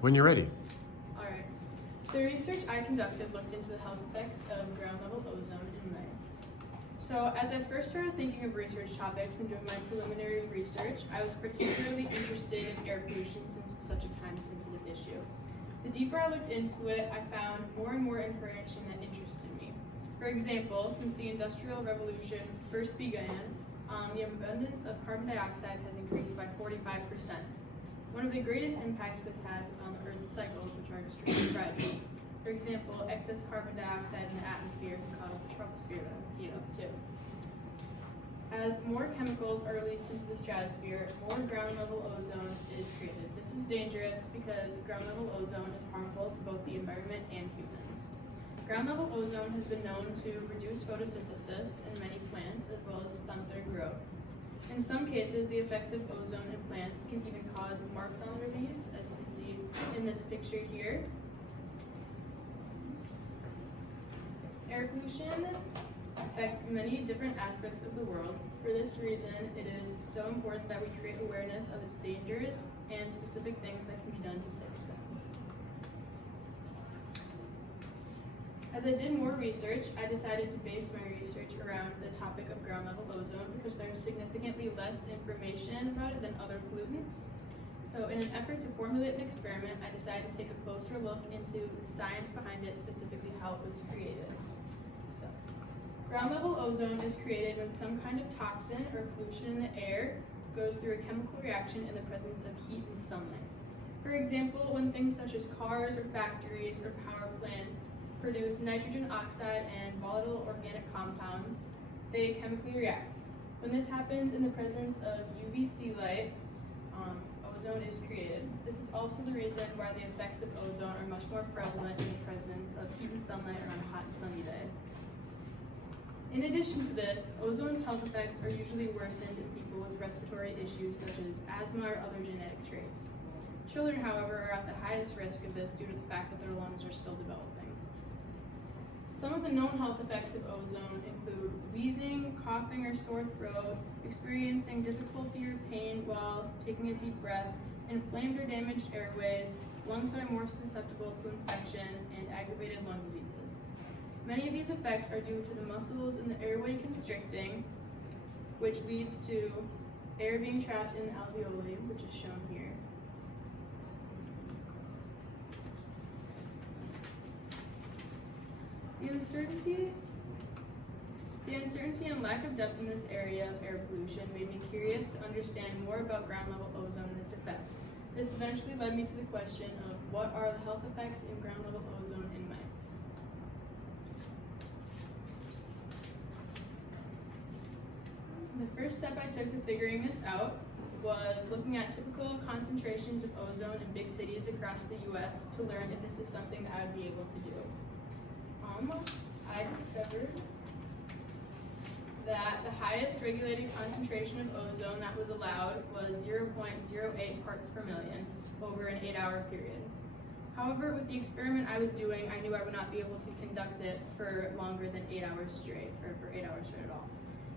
When you're ready. Alright. The research I conducted looked into the health effects of ground level ozone in mice. So as I first started thinking of research topics and doing my preliminary research, I was particularly interested in air pollution since it's such a time-sensitive issue. The deeper I looked into it, I found more and more information that interested me. For example, since the Industrial Revolution first began, the abundance of carbon dioxide has increased by 45%. One of the greatest impacts this has is on the Earth's cycles, which are extremely fragile. For example, excess carbon dioxide in the atmosphere can cause the troposphere to heat up too. As more chemicals are released into the stratosphere, more ground level ozone is created. This is dangerous because ground level ozone is harmful to both the environment and humans. Ground level ozone has been known to reduce photosynthesis in many plants as well as stunt their growth. In some cases, the effects of ozone in plants can even cause marks on their leaves, as you can see in this picture here. Air pollution affects many different aspects of the world. For this reason, it is so important that we create awareness of its dangers and specific things that can be done to fix them. As I did more research, I decided to base my research around the topic of ground level ozone because there's significantly less information about it than other pollutants. So in an effort to formulate an experiment, I decided to take a closer look into the science behind it, specifically how it was created. So, ground level ozone is created when some kind of toxin or pollution in the air goes through a chemical reaction in the presence of heat and sunlight. For example, when things such as cars or factories or power plants produce nitrogen oxide and volatile organic compounds, they chemically react. When this happens in the presence of UVC light, ozone is created. This is also the reason why the effects of ozone are much more prevalent in the presence of heat and sunlight or on a hot and sunny day. In addition to this, ozone's health effects are usually worsened in people with respiratory issues such as asthma or other genetic traits. Children, however, are at the highest risk of this due to the fact that their lungs are still developing. Some of the known health effects of ozone include wheezing, coughing or sore throat, experiencing difficulty or pain while taking a deep breath, inflamed or damaged airways, lungs that are more susceptible to infection, and aggravated lung diseases. Many of these effects are due to the muscles in the airway constricting, which leads to air being trapped in the alveoli, which is shown here. The uncertainty and lack of depth in this area of air pollution made me curious to understand more about ground level ozone and its effects. This eventually led me to the question of what are the health effects in ground level ozone in mice. The first step I took to figuring this out was looking at typical concentrations of ozone in big cities across the US to learn if this is something that I would be able to do. I discovered that the highest regulated concentration of ozone that was allowed was 0.08 parts per million over an 8-hour period. However, with the experiment I was doing, I knew I would not be able to conduct it for longer than 8 hours straight, or for 8 hours straight at all.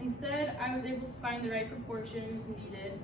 Instead, I was able to find the right proportions needed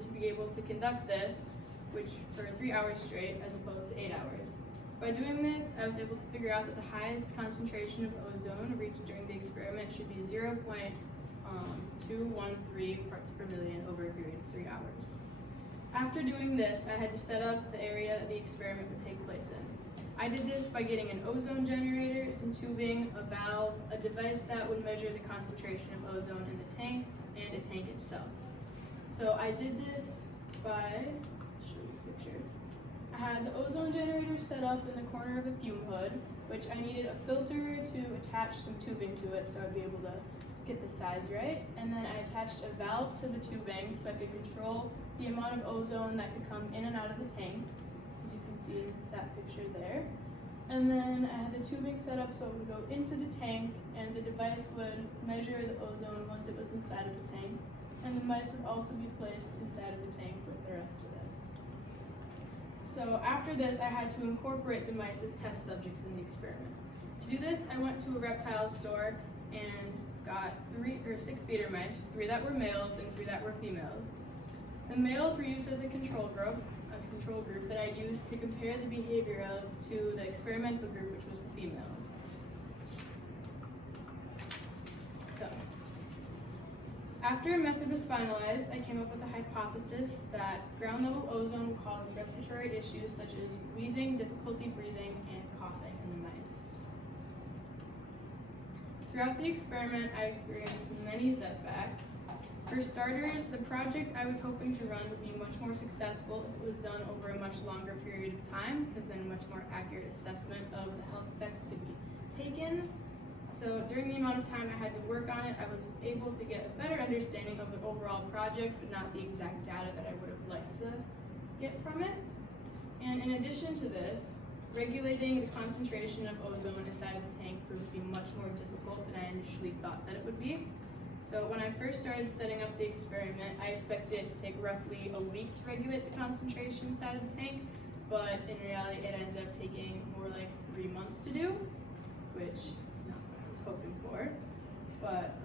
to be able to conduct this, which for 3 hours straight as opposed to 8 hours. By doing this, I was able to figure out that the highest concentration of ozone reached during the experiment should be 0.213 parts per million over a period of 3 hours. After doing this, I had to set up the area the experiment would take place in. I did this by getting an ozone generator, some tubing, a valve, a device that would measure the concentration of ozone in the tank, and a tank itself. So I did this by, show these pictures. I had the ozone generator set up in the corner of a fume hood, which I needed a filter to attach some tubing to it so I'd be able to get the size right. And then I attached a valve to the tubing so I could control the amount of ozone that could come in and out of the tank, as you can see that picture there. And then I had the tubing set up so it would go into the tank, and the device would measure the ozone once it was inside of the tank. And the mice would also be placed inside of the tank with the rest of it. So after this, I had to incorporate the mice as test subjects in the experiment. To do this, I went to a reptile store and got 6 feeder mice, 3 that were males and 3 that were females. The males were used as a control group that I used to compare the behavior of to the experimental group, which was the females. So, after a method was finalized, I came up with a hypothesis that ground level ozone will cause respiratory issues such as wheezing, difficulty breathing, and coughing in the mice. Throughout the experiment, I experienced many setbacks. For starters, the project I was hoping to run would be much more successful if it was done over a much longer period of time, because then a much more accurate assessment of the health effects could be taken. So during the amount of time I had to work on it, I was able to get a better understanding of the overall project, but not the exact data that I would have liked to get from it. And in addition to this, regulating the concentration of ozone inside of the tank proved to be much more difficult than I initially thought that it would be. So when I first started setting up the experiment, I expected it to take roughly a week to regulate the concentration inside of the tank, but in reality it ended up taking more like 3 months to do, which is not what I was hoping for. But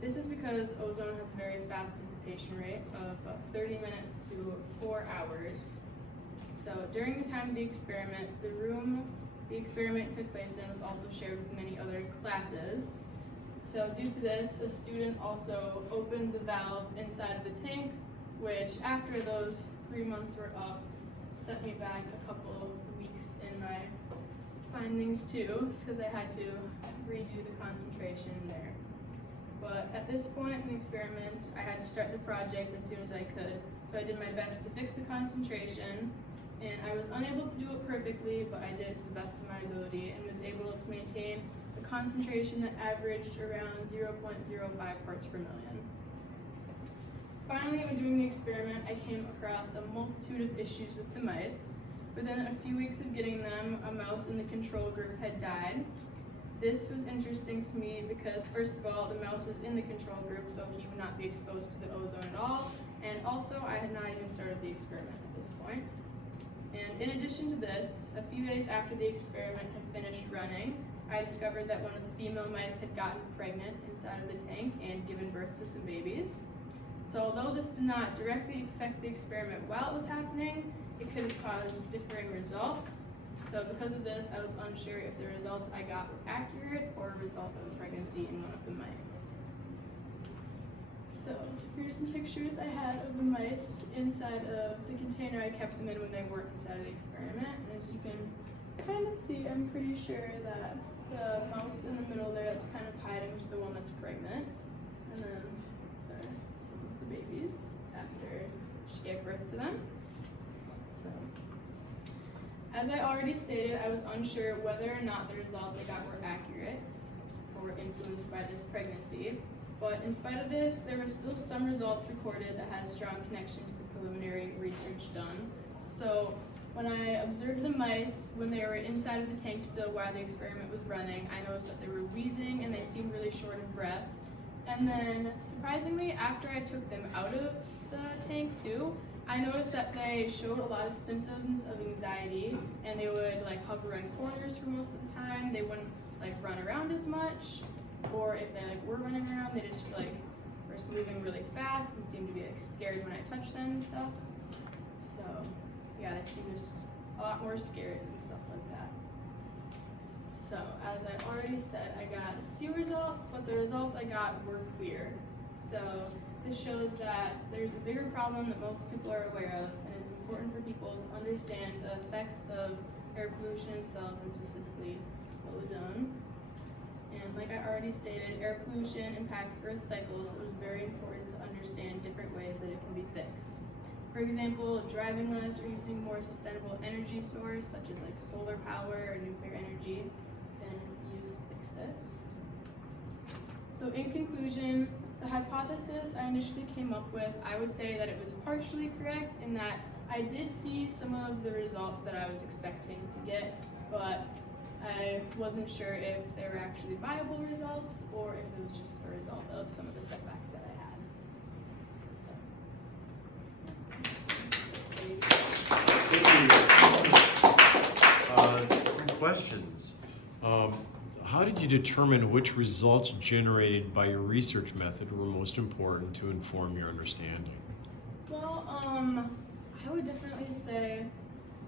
this is because ozone has a very fast dissipation rate of about 30 minutes to 4 hours. So during the time of the experiment, the room the experiment took place in was also shared with many other classes. So due to this, a student also opened the valve inside of the tank, which after those 3 months were up, set me back a couple weeks in my findings too, because I had to redo the concentration there. But at this point in the experiment, I had to start the project as soon as I could. So I did my best to fix the concentration, and I was unable to do it perfectly, but I did it to the best of my ability and was able to maintain a concentration that averaged around 0.05 parts per million. Finally, when doing the experiment, I came across a multitude of issues with the mice. Within a few weeks of getting them, a mouse in the control group had died. This was interesting to me because, first of all, the mouse was in the control group, so he would not be exposed to the ozone at all, and also I had not even started the experiment at this point. And in addition to this, a few days after the experiment had finished running, I discovered that one of the female mice had gotten pregnant inside of the tank and given birth to some babies. So although this did not directly affect the experiment while it was happening, it could have caused differing results. So because of this, I was unsure if the results I got were accurate or a result of a pregnancy in one of the mice. So here's some pictures I had of the mice inside of the container I kept them in when they weren't inside of the experiment. And as you can kind of see, I'm pretty sure that the mouse in the middle there that's kind of hiding is the one that's pregnant. And then these are some of the babies after she gave birth to them. So, as I already stated, I was unsure whether or not the results I got were accurate or influenced by this pregnancy. But in spite of this, there were still some results recorded that had a strong connection to the preliminary research done. So when I observed the mice when they were inside of the tank still while the experiment was running, I noticed that they were wheezing and they seemed really short of breath. And then, surprisingly, after I took them out of the tank too, I noticed that they showed a lot of symptoms of anxiety, and they would like hover in corners for most of the time. They wouldn't like run around as much, or if they like were running around, they just like were moving really fast and seemed to be like scared when I touched them and stuff. So yeah, they seemed just a lot more scared and stuff like that. So as I already said, I got a few results, but the results I got were clear. So this shows that there's a bigger problem that most people are aware of, and it's important for people to understand the effects of air pollution itself, and specifically ozone. And like I already stated, air pollution impacts Earth's cycles, so it was very important to understand different ways that it can be fixed. For example, driving less or using more sustainable energy source, such as like solar power or nuclear energy, can use to fix this. So in conclusion, the hypothesis I initially came up with, I would say that it was partially correct in that I did see some of the results that I was expecting to get, but I wasn't sure if they were actually viable results or if it was just a result of some of the setbacks that I had. So. Some questions. How did you determine which results generated by your research method were most important to inform your understanding? Well, I would definitely say,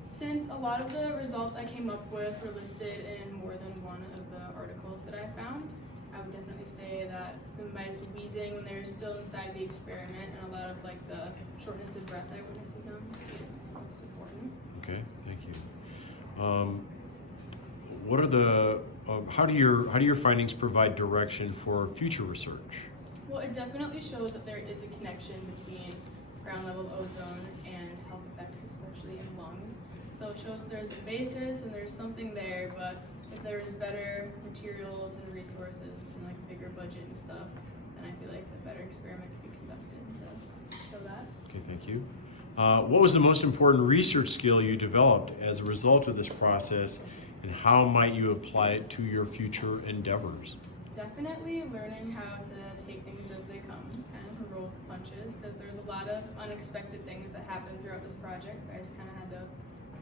since a lot of the results I came up with were listed in more than one of the articles that I found, I would definitely say that the mice wheezing when they're still inside the experiment and a lot of like the shortness of breath I witnessed in them would be most important. Okay, thank you. What are the how do your findings provide direction for future research? Well, it definitely shows that there is a connection between ground level ozone and health effects, especially in lungs. So it shows that there's a basis and there's something there, but if there is better materials and resources and like a bigger budget and stuff, then I feel like a better experiment could be conducted to show that. Okay, thank you. What was the most important research skill you developed as a result of this process, and how might you apply it to your future endeavors? Definitely learning how to take things as they come, kind of roll with the punches, because there's a lot of unexpected things that happened throughout this project. I just kind of had to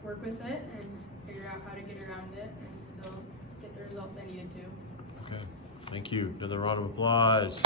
work with it and figure out how to get around it and still get the results I needed to. Okay, thank you. Another round of applause.